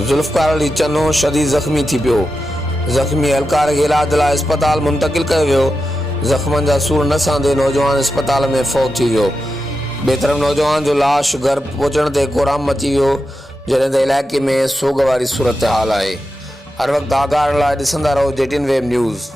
ज़ुल्फ़कार अली चनो शदीद ज़ख्मी थी पियो। ज़ख्मी एहलकार के इलाज लाइ अस्पताल मुंतकिल किया वियो। ज़ख्मन जा सूर न सांदे नौजवान अस्पताल में फौत थी वियो। ॿिए तरफ़ नौजवान जो लाश घर पहुचण ते कोराम मची वियो, जॾहिं त इलाइक़े में सोग वारी सूरत हाल है। हर वक्त आगाह लाइ ॾिसंदा रहो JTN वेब न्यूज़।